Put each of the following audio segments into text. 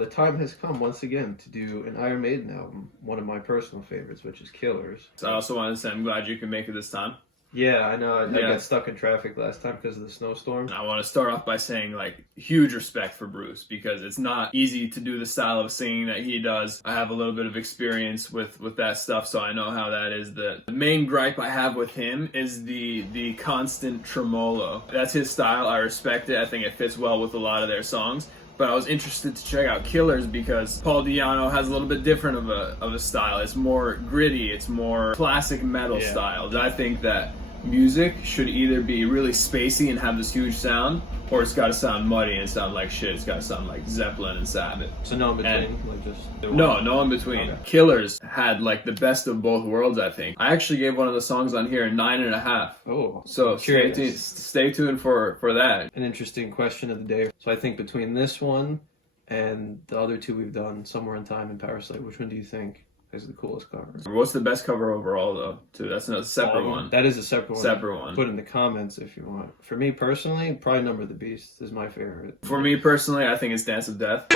The time has come once again to do an Iron Maiden album, one of my personal favorites, which is Killers. So I also wanted to say I'm glad you can make it this time. Yeah, I know. I got stuck in traffic last time because of the snowstorm. I want to start off by saying, like, huge respect for Bruce, because it's not easy to do the style of singing that he does. I have a little bit of experience with that stuff, so I know how that is. The main gripe I have with him is the constant tremolo. That's his style. I respect it. I think it fits well with a lot of their songs. But I was interested to check out Killers because Paul Di'Anno has a little bit different of a style. It's more gritty. It's more classic metal style. I think that music should either be really spacey and have this huge sound, or it's got to sound muddy and sound like shit. It's got to sound like Zeppelin and Sabbath. So no in between? No in between. Okay. Killers had like the best of both worlds, I think. I actually gave one of the songs on here a 9.5. Oh, so stay tuned for that. An interesting question of the day. So I think between this one and the other two we've done, Somewhere in Time and Parasite, which one do you think is the coolest cover? What's the best cover overall, though? Too. That's a separate one. That is a separate one. Separate one. Put in the comments if you want. For me personally, probably Number of the Beast is my favorite. For me personally, I think it's Dance of Death.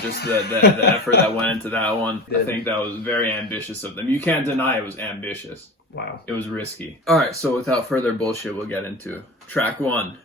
Just the effort that went into that one. I think that was very ambitious of them. You can't deny it was ambitious. Wow. It was risky. All right, so without further bullshit, we'll get into track 1.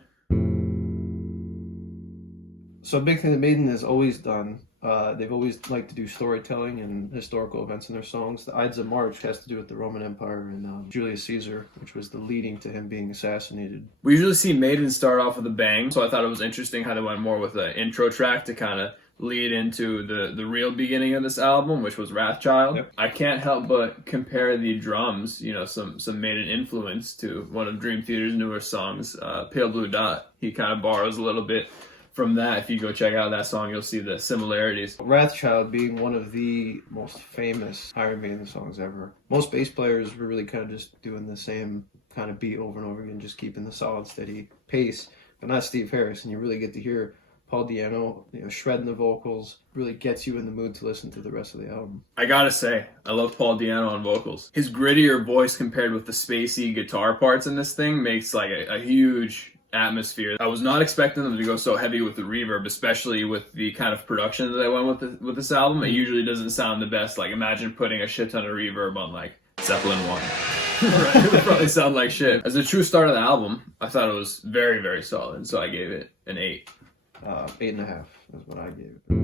So a big thing that Maiden has always done, they've always liked to do storytelling and historical events in their songs. The Ides of March has to do with the Roman Empire and Julius Caesar, which was the leading to him being assassinated. We usually see Maiden start off with a bang, so I thought it was interesting how they went more with an intro track to kind of lead into the real beginning of this album, which was Wrathchild. Yep. I can't help but compare the drums, some Maiden influence to one of Dream Theater's newer songs, Pale Blue Dot. He kind of borrows a little bit from that. If you go check out that song, you'll see the similarities. Wrathchild being one of the most famous Iron Maiden songs ever. Most bass players were really kind of just doing the same kind of beat over and over again, just keeping the solid, steady pace, but not Steve Harris. And you really get to hear Paul Di'Anno, shredding the vocals, really gets you in the mood to listen to the rest of the album. I gotta say, I love Paul Di'Anno on vocals. His grittier voice compared with the spacey guitar parts in this thing makes like a huge atmosphere. I was not expecting them to go so heavy with the reverb, especially with the kind of production that they went with this album. It usually doesn't sound the best. Like, imagine putting a shit ton of reverb on like Zeppelin 1. Right? It would probably sound like shit. As a true start of the album, I thought it was very, very solid, so I gave it an 8. 8.5 is what I gave it.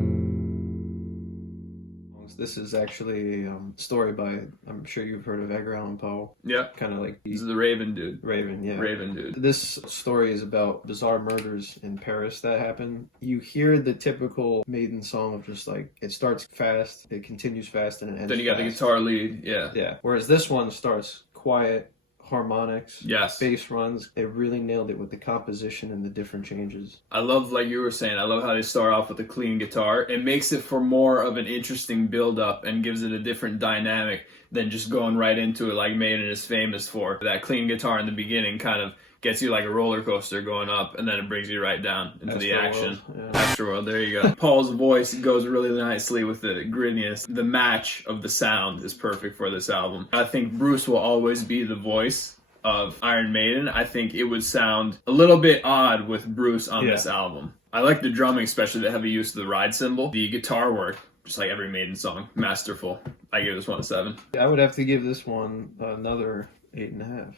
This is actually a story by, I'm sure you've heard of Edgar Allan Poe. Yeah. Kind of like... This is the Raven dude. Raven, yeah. Raven dude. This story is about bizarre murders in Paris that happen. You hear the typical Maiden song of just like, it starts fast, it continues fast, and it ends Then you got fast. the guitar lead, yeah. Yeah. Whereas this one starts quiet, harmonics, yes, bass runs. They really nailed it with the composition and the different changes. I love, like you were saying, I love how they start off with a clean guitar. It makes it for more of an interesting build-up and gives it a different dynamic than just going right into it like Maiden is famous for. That clean guitar in the beginning kind of gets you like a roller coaster going up, and then it brings you right down into the action. Astroworld, there you go. Paul's voice goes really nicely with the grittiness. The match of the sound is perfect for this album. I think Bruce will always be the voice of Iron Maiden. I think it would sound a little bit odd with Bruce on this album. I like the drumming, especially the heavy use of the ride cymbal. The guitar work, just like every Maiden song, masterful. I give this one a 7. I would have to give this one another 8.5.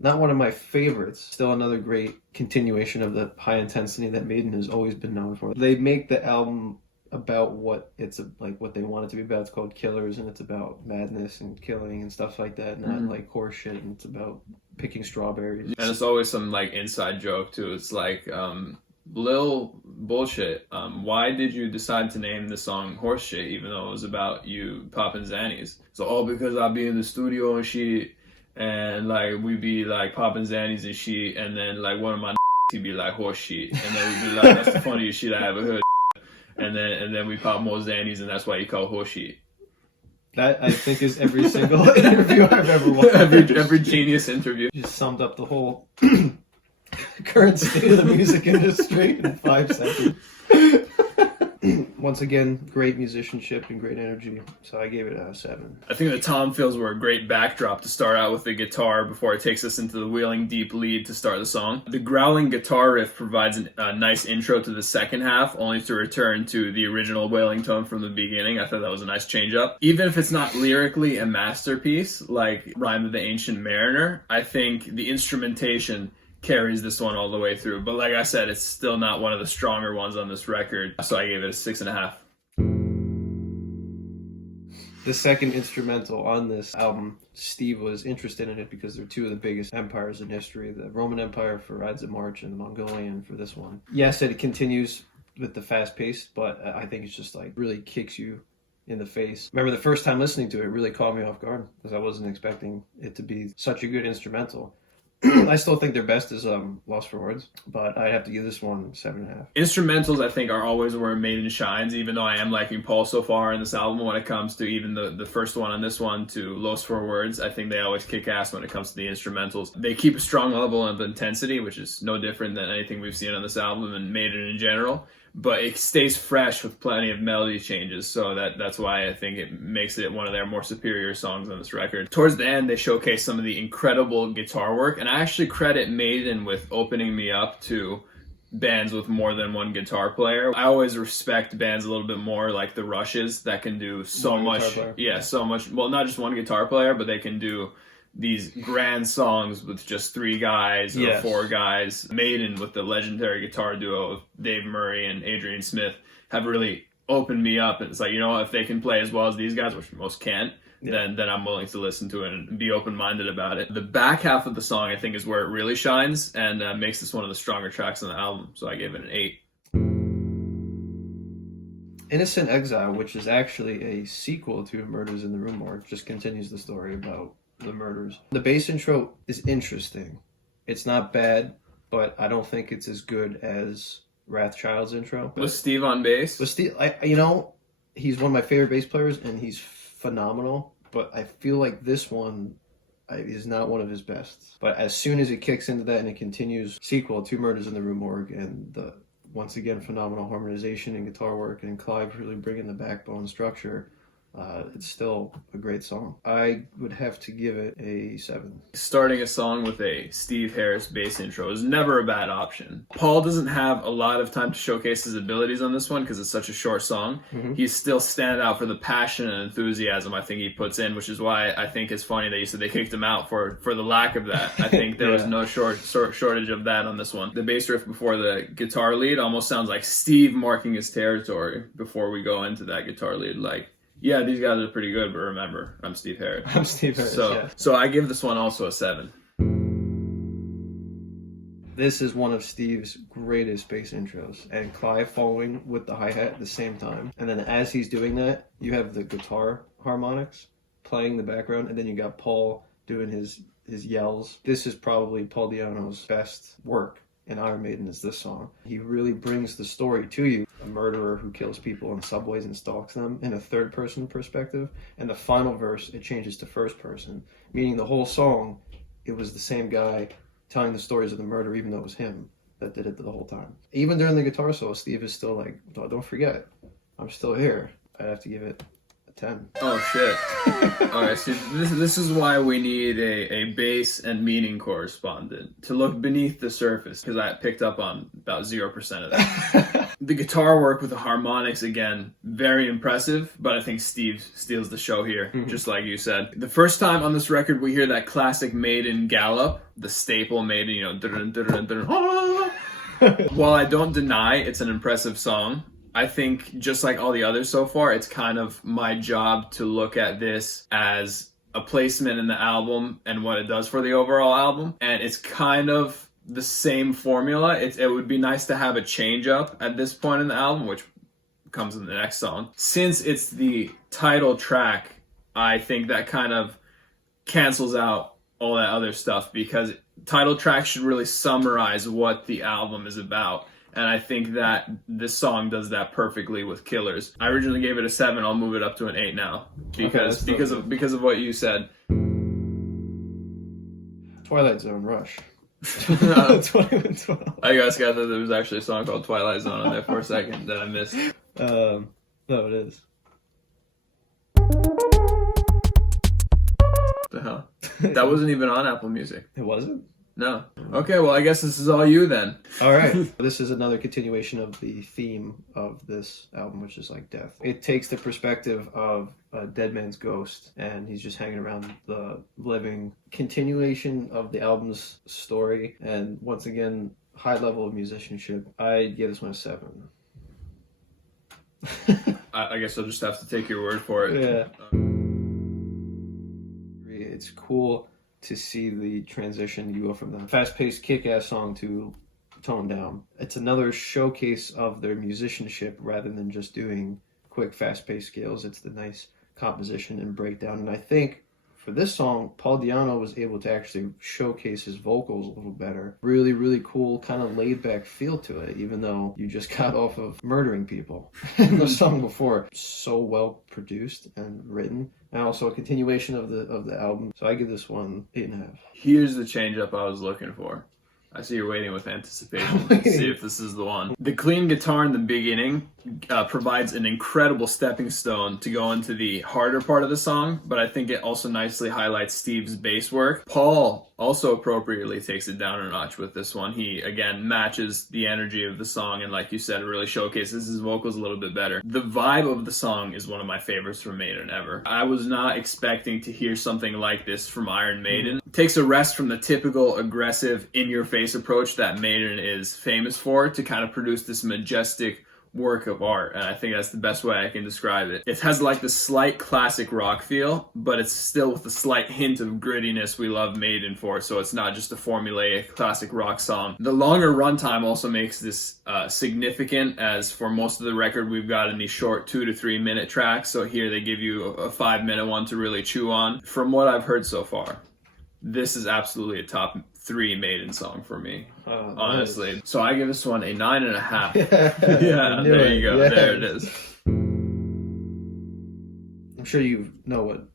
Not one of my favorites. Still another great continuation of the high intensity that Maiden has always been known for. They make the album about what it's like, what they want it to be about. It's called Killers, and it's about madness and killing and stuff like that. Not like horse shit. And it's about picking strawberries. And it's always some like inside joke too. It's like Lil bullshit. Why did you decide to name the song Horse Shit, even though it was about you popping Xannies? So because I'll be in the studio and shit. And like we be like popping Xannies and shit, and then like one of my he'd be like horse shit, and then we'd be like, that's the funniest shit I ever heard. And then we pop more Xannies, and that's why you call horse shit. That I think is every single interview I've ever watched. every genius interview. Just summed up the whole current state of the music industry in 5 seconds. Once again, great musicianship and great energy, so I gave it a 7. I think the tom fills were a great backdrop to start out with the guitar before it takes us into the wheeling deep lead to start the song. The growling guitar riff provides a nice intro to the second half, only to return to the original wailing tone from the beginning. I thought that was a nice change up. Even if it's not lyrically a masterpiece like Rime of the Ancient Mariner, I think the instrumentation carries this one all the way through. But like I said, it's still not one of the stronger ones on this record, so I gave it a 6.5. The second instrumental on this album, Steve was interested in it because they're two of the biggest empires in history, the Roman Empire for Ides of March and the Mongolian for this one. Yes, it continues with the fast pace, but I think it's just like really kicks you in the face. Remember the first time listening to it really caught me off guard because I wasn't expecting it to be such a good instrumental. I still think their best is Lost for Words, but I'd have to give this one 7.5. Instrumentals, I think, are always where Maiden shines, even though I am liking Paul so far in this album when it comes to even the first one on this one to Lost for Words. I think they always kick ass when it comes to the instrumentals. They keep a strong level of intensity, which is no different than anything we've seen on this album and Maiden in general. But it stays fresh with plenty of melody changes, so that's why I think it makes it one of their more superior songs on this record. Towards the end, they showcase some of the incredible guitar work, and I actually credit Maiden with opening me up to bands with more than one guitar player. I always respect bands a little bit more, like the Rushes, that can do so much. Yeah, so much. Well, not just one guitar player, but they can do these grand songs with just 3 guys or 4 guys. Maiden, with the legendary guitar duo of Dave Murray and Adrian Smith, have really opened me up. And it's like, you know, if they can play as well as these guys, which most can't, then I'm willing to listen to it and be open-minded about it. The back half of the song, I think, is where it really shines and makes this one of the stronger tracks on the album. So I gave it an 8. Innocent Exile, which is actually a sequel to Murders in the Rue Morgue, just continues the story about the murders. The bass intro is interesting. It's not bad, but I don't think it's as good as Wrathchild's intro. Was Steve on bass? Was Steve, he's one of my favorite bass players, and he's phenomenal, but I feel like this one is not one of his best. But as soon as it kicks into that and it continues, sequel to Murders in the Rue Morgue, and the, once again, phenomenal harmonization and guitar work, and Clive really bringing the backbone structure, it's still a great song. I would have to give it a 7. Starting a song with a Steve Harris bass intro is never a bad option. Paul doesn't have a lot of time to showcase his abilities on this one because it's such a short song. Mm-hmm. He's still stand out for the passion and enthusiasm I think he puts in, which is why I think it's funny that you said they kicked him out for the lack of that. I think there was no shortage of that on this one. The bass riff before the guitar lead almost sounds like Steve marking his territory before we go into that guitar lead. Like, yeah, these guys are pretty good, but remember, I'm Steve Harris. I'm Steve Harris, So I give this one also a 7. This is one of Steve's greatest bass intros, and Clive following with the hi-hat at the same time. And then as he's doing that, you have the guitar harmonics playing in the background, and then you got Paul doing his yells. This is probably Paul Di'Anno's best work in Iron Maiden, is this song. He really brings the story to you. A murderer who kills people in subways and stalks them in a third-person perspective. And the final verse, it changes to first person, meaning the whole song, it was the same guy telling the stories of the murder, even though it was him that did it the whole time. Even during the guitar solo, Steve is still like, don't forget, I'm still here. I'd have to give it a 10. Oh, shit. All right, so this is why we need a bass and meaning correspondent to look beneath the surface, because I picked up on about 0% of that. The guitar work with the harmonics, again, very impressive, but I think Steve steals the show here, just like you said. The first time on this record we hear that classic Maiden gallop, the staple Maiden, you know, dun, dun, dun, dun, dun. While I don't deny it's an impressive song, I think just like all the others so far, it's kind of my job to look at this as a placement in the album and what it does for the overall album. And it's kind of the same formula. It would be nice to have a change up at this point in the album, which comes in the next song. Since it's the title track, I think that kind of cancels out all that other stuff, because title track should really summarize what the album is about. And I think that this song does that perfectly with Killers. I originally gave it a 7. I'll move it up to an 8 now because of what you said. Twilight Zone, Rush. 2012. I guess that there was actually a song called Twilight Zone on there for a second that I missed. No, it is. The hell? That wasn't even on Apple Music. It wasn't? No. Okay, well, I guess this is all you then. All right. This is another continuation of the theme of this album, which is like death. It takes the perspective of a dead man's ghost, and he's just hanging around the living. Continuation of the album's story, and once again, high level of musicianship. I give this one a 7. I guess I'll just have to take your word for it. Yeah. It's cool to see the transition. You go from the fast-paced kick-ass song to tone down. It's another showcase of their musicianship rather than just doing quick, fast-paced scales. It's the nice composition and breakdown. And I think for this song, Paul Di'Anno was able to actually showcase his vocals a little better. Really, really cool, kind of laid-back feel to it, even though you just got off of murdering people in the song before. So well produced and written. And also a continuation of the album. So I give this one 8.5. Here's the change up I was looking for. I see you're waiting with anticipation to see if this is the one. The clean guitar in the beginning provides an incredible stepping stone to go into the harder part of the song, but I think it also nicely highlights Steve's bass work. Paul also appropriately takes it down a notch with this one. He, again, matches the energy of the song, and like you said, it really showcases his vocals a little bit better. The vibe of the song is one of my favorites from Maiden ever. I was not expecting to hear something like this from Iron Maiden. It takes a rest from the typical aggressive, in-your-face approach that Maiden is famous for to kind of produce this majestic work of art, and I think that's the best way I can describe it. It has like the slight classic rock feel, but it's still with a slight hint of grittiness we love Maiden for, so it's not just a formulaic classic rock song. The longer runtime also makes this significant, as for most of the record we've got in these short 2 to 3 minute tracks, so here they give you a 5-minute one to really chew on. From what I've heard so far, this is absolutely a top 3 Maiden song for me, honestly. Nice. So I give this one a 9.5. Yeah, there you go. Yes. There it is. I'm sure you know what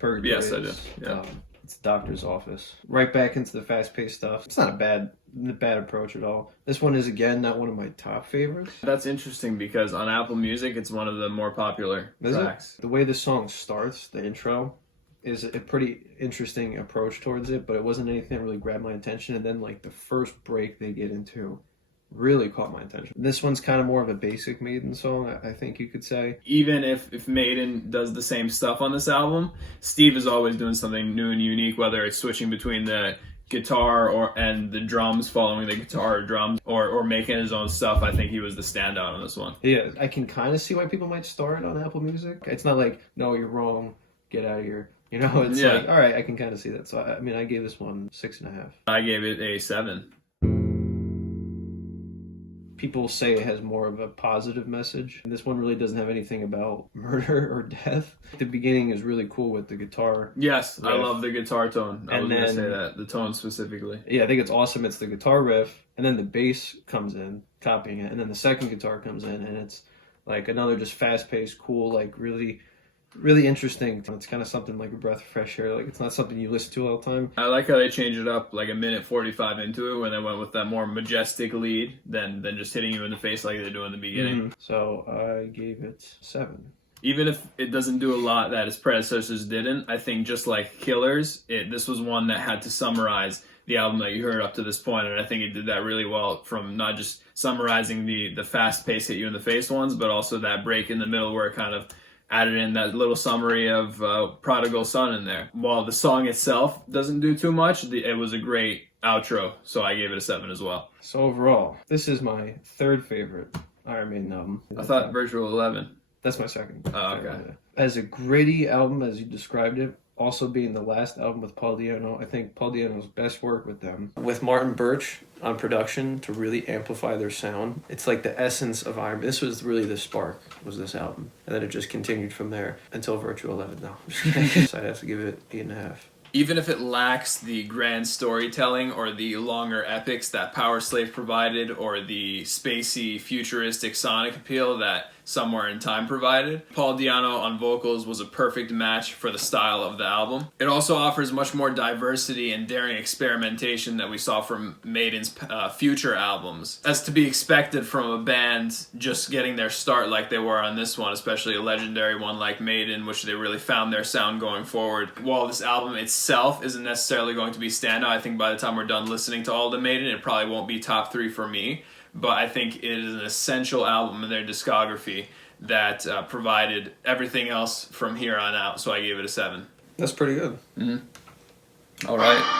Purgatory is. Yes, I do. Yeah. It's the doctor's office. Right back into the fast-paced stuff. It's not a bad approach at all. This one is, again, not one of my top favorites. That's interesting because on Apple Music, it's one of the more popular tracks. The way the song starts, the intro, is a pretty interesting approach towards it, but it wasn't anything that really grabbed my attention. And then like the first break they get into really caught my attention. This one's kind of more of a basic Maiden song, I think you could say. Even if Maiden does the same stuff on this album, Steve is always doing something new and unique, whether it's switching between the guitar and the drums, following the guitar or drums, or making his own stuff. I think he was the standout on this one. Yeah, I can kind of see why people might start on Apple Music. It's not like, no, you're wrong, get out of here. You know, it's like, all right, I can kind of see that. So, I mean, I gave this one 6.5. I gave it a 7. People say it has more of a positive message. And this one really doesn't have anything about murder or death. The beginning is really cool with the guitar. Yes, riff. I love the guitar tone. I was going to say that, the tone specifically. Yeah, I think it's awesome. It's the guitar riff, and then the bass comes in, copying it, and then the second guitar comes in, and it's like another just fast-paced, cool, like really interesting. It's kind of something like a breath of fresh air. Like, it's not something you listen to all the time. I like how they changed it up like a minute 45 into it when they went with that more majestic lead than just hitting you in the face like they do in the beginning. Mm-hmm. So I gave it 7. Even if it doesn't do a lot that its predecessors didn't, I think just like Killers, this was one that had to summarize the album that you heard up to this point, and I think it did that really well, from not just summarizing the fast-paced hit you in the face ones, but also that break in the middle where it kind of added in that little summary of Prodigal Son in there. While the song itself doesn't do too much, it was a great outro, so I gave it a 7 as well. So overall, this is my 3rd favorite Iron Maiden album. I thought Virtual 11. That's my 2nd. Oh, okay. As a gritty album, as you described it, also being the last album with Paul Di'Anno, I think Paul Di'Anno's best work with them. With Martin Birch on production to really amplify their sound. It's like the essence of Iron Maiden. This was really the spark, was this album. And then it just continued from there until Virtual 11. No, I'm just kidding. So I'd have to give it 8.5. Even if it lacks the grand storytelling or the longer epics that Power Slave provided, or the spacey, futuristic sonic appeal that Somewhere in Time provided, Paul Di'Anno on vocals was a perfect match for the style of the album. It also offers much more diversity and daring experimentation that we saw from Maiden's future albums, as to be expected from a band just getting their start like they were on this one, especially a legendary one like Maiden, which they really found their sound going forward. While this album itself isn't necessarily going to be standout, I think by the time we're done listening to all the Maiden, it probably won't be top 3 for me. But I think it is an essential album in their discography that provided everything else from here on out. So I gave it a 7. That's pretty good. Mm-hmm. All right.